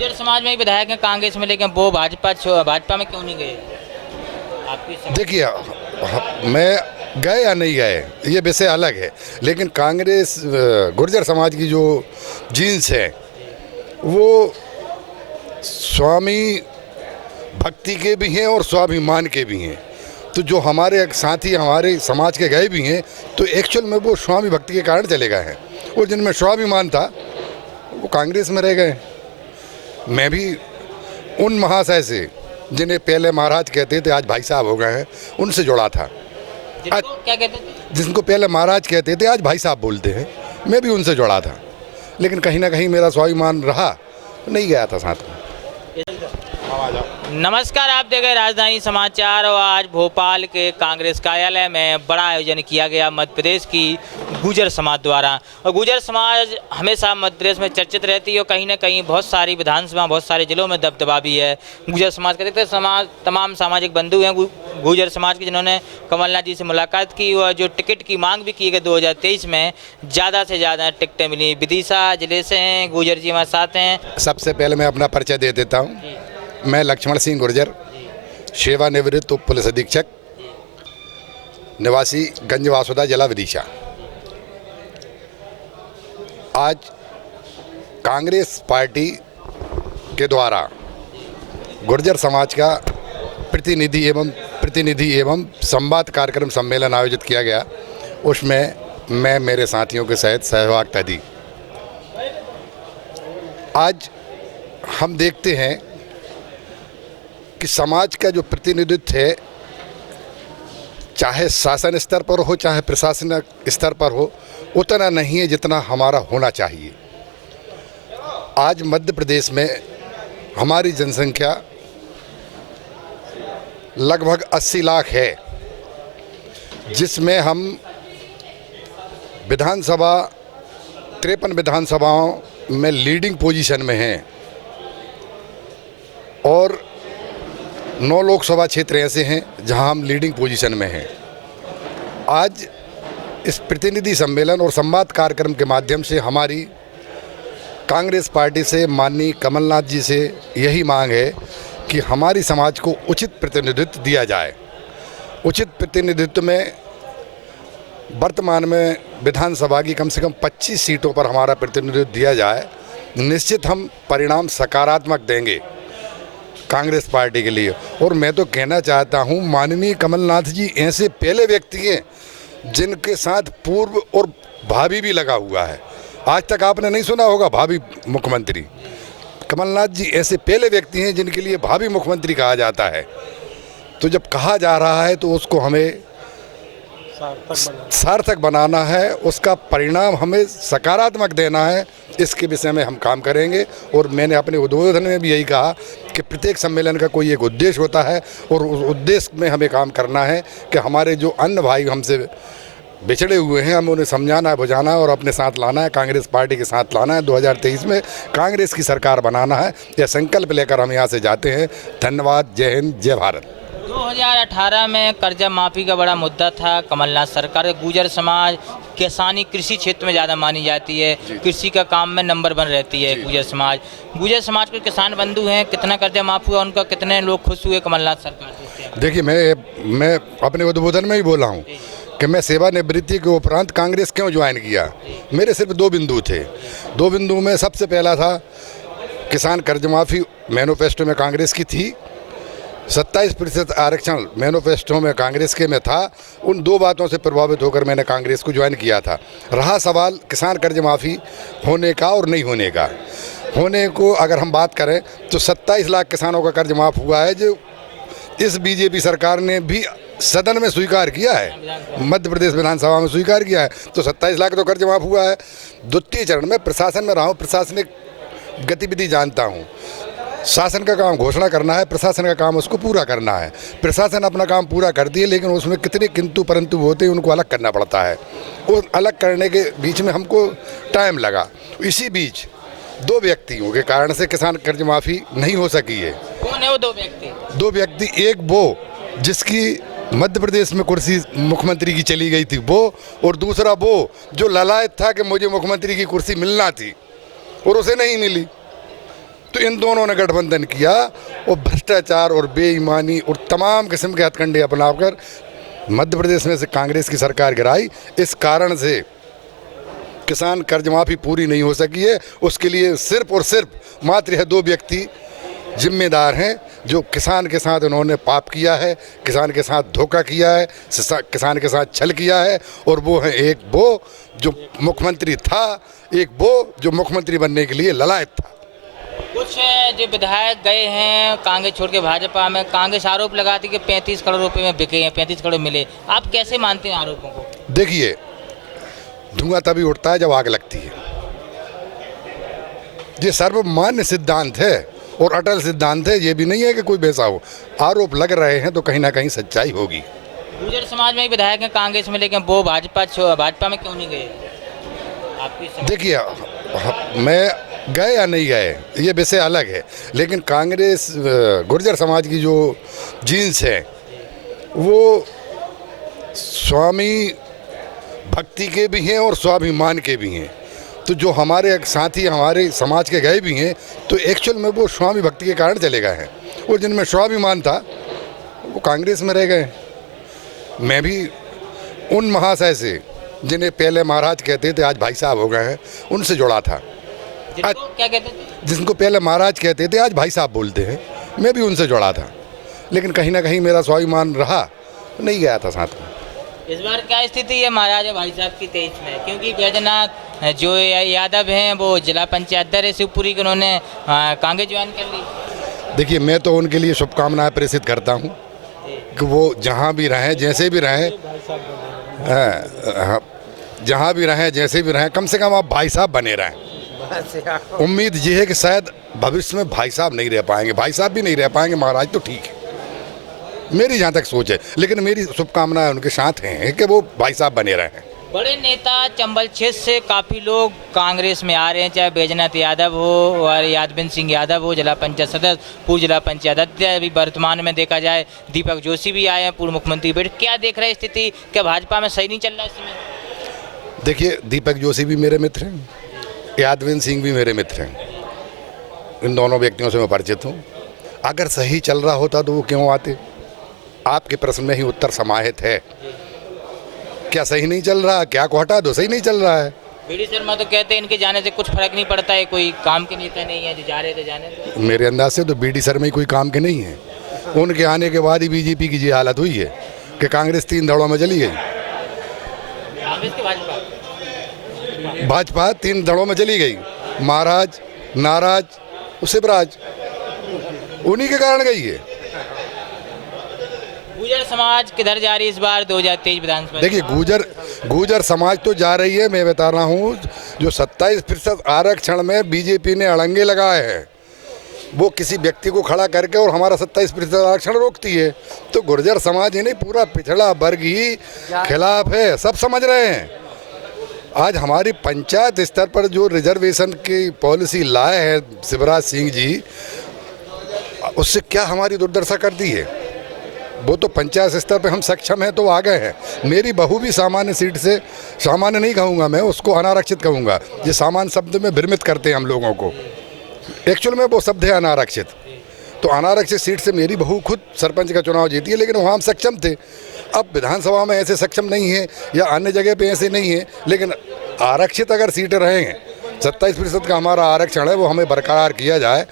गुर्जर समाज में ही विधायक हैं कांग्रेस में, लेकिन वो भाजपा में क्यों नहीं गए? आपकी समझ। देखिए, मैं गए या नहीं गए ये विषय अलग है, लेकिन कांग्रेस गुर्जर समाज की जो जीन्स है वो स्वामी भक्ति के भी हैं और स्वाभिमान के भी हैं। तो जो हमारे साथी हमारे समाज के गए भी हैं तो एक्चुअल में वो स्वामी भक्ति के कारण चले गए हैं, और जिनमें स्वाभिमान था वो कांग्रेस में रह गए। मैं भी उन महाशय से जिन्हें पहले महाराज कहते थे आज भाई साहब हो गए हैं उनसे जुड़ा था। जिनको क्या कहते थे? जिनको पहले महाराज कहते थे आज भाई साहब बोलते हैं, मैं भी उनसे जुड़ा था, लेकिन कहीं ना कहीं मेरा स्वाभिमान रहा, नहीं गया था साथ में। नमस्कार, आप देख रहे हैं राजधानी समाचार। और आज भोपाल के कांग्रेस कार्यालय में बड़ा आयोजन किया गया मध्य प्रदेश की गुर्जर समाज द्वारा। और गुर्जर समाज हमेशा मध्य प्रदेश में चर्चित रहती है और कहीं ना कहीं बहुत सारी विधानसभा बहुत सारे जिलों में दबदबा भी है गुर्जर समाज का। देखते समाज तमाम सामाजिक बंधु हैं गुर्जर समाज के, जिन्होंने कमलनाथ जी से मुलाकात की और जो टिकट की मांग भी की गई 2023 में, ज़्यादा से ज़्यादा टिकटें मिली। विदिशा जिले से हैं गुर्जर जी, हमारे साथ हैं। सबसे पहले मैं अपना परिचय दे देता हूँ। मैं लक्ष्मण सिंह गुर्जर, सेवानिवृत्त उप पुलिस अधीक्षक, निवासी गंज वासुदा, जिला विदिशा। आज कांग्रेस पार्टी के द्वारा गुर्जर समाज का प्रतिनिधि एवं संवाद कार्यक्रम सम्मेलन आयोजित किया गया। उसमें मैं मेरे साथियों के सहित सहभागिता दी। आज हम देखते हैं कि समाज का जो प्रतिनिधित्व है, चाहे शासन स्तर पर हो चाहे प्रशासनिक स्तर पर हो, उतना नहीं है जितना हमारा होना चाहिए। आज मध्य प्रदेश में हमारी जनसंख्या लगभग 80 लाख है, जिसमें हम विधानसभा 53 विधानसभाओं में लीडिंग पोजीशन में हैं और 9 लोकसभा क्षेत्र ऐसे हैं जहां हम लीडिंग पोजीशन में हैं। आज इस प्रतिनिधि सम्मेलन और संवाद कार्यक्रम के माध्यम से हमारी कांग्रेस पार्टी से माननीय कमलनाथ जी से यही मांग है कि हमारी समाज को उचित प्रतिनिधित्व दिया जाए। उचित प्रतिनिधित्व में वर्तमान में विधानसभा की कम से कम 25 सीटों पर हमारा प्रतिनिधित्व दिया जाए, निश्चित हम परिणाम सकारात्मक देंगे कांग्रेस पार्टी के लिए। और मैं तो कहना चाहता हूं, माननीय कमलनाथ जी ऐसे पहले व्यक्ति हैं जिनके साथ पूर्व और भावी भी लगा हुआ है। आज तक आपने नहीं सुना होगा भावी मुख्यमंत्री। कमलनाथ जी ऐसे पहले व्यक्ति हैं जिनके लिए भावी मुख्यमंत्री कहा जाता है। तो जब कहा जा रहा है तो उसको हमें सार्थक बनाना है, उसका परिणाम हमें सकारात्मक देना है। इसके विषय में हम काम करेंगे। और मैंने अपने उद्बोधन में भी यही कहा कि प्रत्येक सम्मेलन का कोई एक उद्देश्य होता है और उस उद्देश्य में हमें काम करना है कि हमारे जो अन्य भाई हमसे बिछड़े हुए हैं, हम उन्हें समझाना, बुझाना और अपने साथ लाना है, कांग्रेस पार्टी के साथ लाना है। 2023 में कांग्रेस की सरकार बनाना है, यह संकल्प लेकर हम यहाँ से जाते हैं। धन्यवाद। जय हिंद, जय भारत। 2018 में कर्जा माफ़ी का बड़ा मुद्दा था। कमलनाथ सरकार, गुर्जर समाज किसानी कृषि क्षेत्र में ज़्यादा मानी जाती है, कृषि का काम में नंबर 1 रहती है गुर्जर समाज के किसान बंधु हैं। कितना कर्जा माफ़ हुआ उनका, कितने लोग खुश हुए कमलनाथ सरकार से? देखिए, मैं अपने उद्बोधन में ही बोला हूँ कि मैं सेवानिवृत्ति के उपरांत कांग्रेस क्यों ज्वाइन किया। मेरे सिर्फ 2 बिंदु थे। 2 बिंदु में सबसे पहला था किसान कर्ज माफ़ी मैनिफेस्टो में कांग्रेस की थी, 27% आरक्षण मैनिफेस्टो में कांग्रेस के में था। उन 2 बातों से प्रभावित होकर मैंने कांग्रेस को ज्वाइन किया था। रहा सवाल किसान कर्ज माफ़ी होने का और नहीं होने का। होने को अगर हम बात करें तो 27 लाख किसानों का कर्ज माफ़ हुआ है, जो इस बीजेपी सरकार ने भी सदन में स्वीकार किया है, मध्य प्रदेश विधानसभा में स्वीकार किया है। तो 27 लाख तो कर्ज माफ़ हुआ है। द्वितीय चरण में प्रशासन में रहा हूँ, प्रशासनिक गतिविधि जानता हूँ। शासन का काम घोषणा करना है, प्रशासन का काम उसको पूरा करना है। प्रशासन अपना काम पूरा करती है, लेकिन उसमें कितने किंतु परंतु होते हैं, उनको अलग करना पड़ता है। वो अलग करने के बीच में हमको टाइम लगा। इसी बीच 2 व्यक्तियों के कारण से किसान कर्ज माफ़ी नहीं हो सकी है। कौन है वो 2 व्यक्ति? 2 व्यक्ति, एक वो जिसकी मध्य प्रदेश में कुर्सी मुख्यमंत्री की चली गई थी वो, और दूसरा वो जो ललायत था कि मुझे मुख्यमंत्री की कुर्सी मिलना थी और उसे नहीं मिली। तो तो इन दोनों ने गठबंधन किया और भ्रष्टाचार और बेईमानी और तमाम किस्म के हथकंडे अपनाकर मध्य प्रदेश में से कांग्रेस की सरकार गिराई। इस कारण से किसान कर्ज माफ़ी पूरी नहीं हो सकी है। उसके लिए सिर्फ और सिर्फ मात्र यह दो व्यक्ति जिम्मेदार हैं, जो किसान के साथ उन्होंने पाप किया है, किसान के साथ धोखा किया है, किसान के साथ छल किया है। और वो है एक वो जो मुख्यमंत्री था, एक वो जो मुख्यमंत्री बनने के लिए ललायत था। कुछ जो विधायक गए हैं कांग्रेस छोड़ के भाजपा में, कांग्रेस आरोप लगाती कि 35 करोड़ रुपए में बिके हैं, 35 करोड़ मिले। आप कैसे मानते हैं आरोपों को? देखिए, धुआं तभी उठता है जब आग लगती है। ये सर्वमान्य सिद्धांत है और अटल सिद्धांत है। ये भी नहीं है कि कोई वैसा हो। आरोप लग रहे हैं तो कहीं ना कहीं सच्चाई होगी। गुर्जर समाज में ही विधायक हैं कांग्रेस में, लेकिन वो भाजपा में क्यों नहीं गए? आपकी देखिए, मैं गए या नहीं गए ये विषय अलग है, लेकिन कांग्रेस गुर्जर समाज की जो जीन्स है वो स्वामी भक्ति के भी हैं और स्वाभिमान के भी हैं। तो जो हमारे साथी हमारे समाज के गए भी हैं तो एक्चुअल में वो स्वामी भक्ति के कारण चले गए हैं, और जिनमें स्वाभिमान था वो कांग्रेस में रह गए। मैं भी उन महाशय से जिन्हें पहले महाराज कहते थे आज भाई साहब हो गए हैं, उनसे जुड़ा था। क्या कहते थे? जिनको पहले महाराज कहते थे आज भाई साहब बोलते हैं, मैं भी उनसे जुड़ा था। लेकिन कहीं ना कहीं मेरा स्वाभिमान रहा, नहीं गया था साथ में। इस बार क्या स्थिति है महाराज भाई साहब की 23 में? क्योंकि बैजनाथ जो यादव हैं वो जिला पंचायत अध्यक्ष है शिवपुरी के, उन्होंने कांग्रेस ज्वाइन कर ली। देखिए, मैं तो उनके लिए शुभकामनाएं प्रेषित करता हूं कि वो जहां भी रहें, जैसे भी रहें, जहां भी रहें, जैसे भी रहें, कम से कम आप भाई साहब बने रहें। उम्मीद ये है कि शायद भविष्य में भाई साहब नहीं रह पाएंगे, भाई साहब भी नहीं रह पाएंगे, महाराज तो ठीक है, मेरी जहाँ तक सोच है। लेकिन मेरी शुभकामनाएं उनके साथ हैं कि वो भाई साहब बने रहें। बड़े नेता चंबल क्षेत्र से काफ़ी लोग कांग्रेस में आ रहे हैं, चाहे बैजनाथ यादव हो और यादविंद्र सिंह यादव हो, जिला पंचायत सदस्य, पूर्व जिला पंचायत अध्यक्ष। अभी वर्तमान में देखा जाए दीपक जोशी भी आए हैं, पूर्व मुख्यमंत्री बेटे। क्या देख रहे हैं स्थिति? क्या भाजपा में सही नहीं चल रहा है इस समय? देखिए, दीपक जोशी भी मेरे मित्र हैं, यादविंद्र सिंह भी मेरे मित्र हैं। इन दोनों व्यक्तियों से मैं परिचित हूँ। अगर सही चल रहा होता तो वो क्यों आते? आपके प्रश्न में ही उत्तर समाहित है। क्या सही नहीं चल रहा? क्या को हटा दो, सही नहीं चल रहा है। बीडी शर्मा तो कहते हैं इनके जाने से कुछ फर्क नहीं पड़ता है, कोई काम के नेता नहीं है, जो जा रहे थे जाने तो। मेरे अंदाज से तो बीडी शर्मा ही कोई काम के नहीं है। उनके आने के बाद ही बीजेपी की ये हालत हुई है कि कांग्रेस 3 दौड़ों में चली गई। कांग्रेस की भाजपा 3 दौड़ों में चली गई। महाराज, नाराज, शिवराज, उन्हीं के कारण गई है। गुर्जर समाज किधर जा रही है इस बार 2023 विधानसभा? देखिए, गुर्जर समाज तो जा रही है। मैं बता रहा हूँ, जो 27% आरक्षण में बीजेपी ने अड़ंगे लगाए हैं, वो किसी व्यक्ति को खड़ा करके और हमारा 27% आरक्षण रोकती है। तो गुर्जर समाज ही नहीं, पूरा पिछड़ा वर्ग ही खिलाफ है। सब समझ रहे हैं। आज हमारी पंचायत स्तर पर जो रिजर्वेशन की पॉलिसी लाए हैं शिवराज सिंह जी, उससे क्या हमारी दुर्दशा कर दी है। वो तो पंचायत स्तर पे हम सक्षम हैं तो आ गए हैं। मेरी बहू भी सामान्य सीट से, सामान्य नहीं कहूँगा मैं, उसको अनारक्षित कहूँगा। ये सामान्य शब्द में भ्रमित करते हैं हम लोगों को। एक्चुअल में वो शब्द है अनारक्षित। तो अनारक्षित सीट से मेरी बहू खुद सरपंच का चुनाव जीती है, लेकिन वहाँ हम सक्षम थे। अब विधानसभा में ऐसे सक्षम नहीं है या अन्य जगह पे ऐसे नहीं है, लेकिन आरक्षित अगर सीटें रहेंगे, 27% का हमारा आरक्षण है, वो हमें बरकरार किया जाए।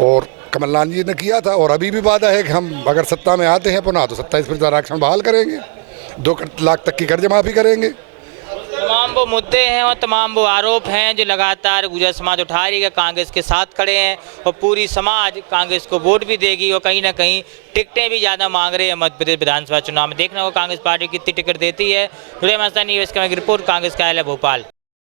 और कमलनाथ जी ने किया था और अभी भी वादा है कि हम अगर सत्ता में आते हैं पुनः तो 27% आरक्षण बहाल करेंगे, 2 लाख तक की कर्ज माफ़ी करेंगे। तमाम वो मुद्दे हैं और तमाम वो आरोप हैं जो लगातार गुर्जर समाज उठा रही है, कांग्रेस के साथ खड़े हैं और पूरी समाज कांग्रेस को वोट भी देगी और कहीं ना कहीं टिकटें भी ज़्यादा मांग रहे हैं मध्य प्रदेश विधानसभा चुनाव में। देखना होगा कांग्रेस पार्टी कितनी टिकट देती है। जुड़े मस्तानी की रिपोर्ट, कांग्रेस कार्यालय भोपाल।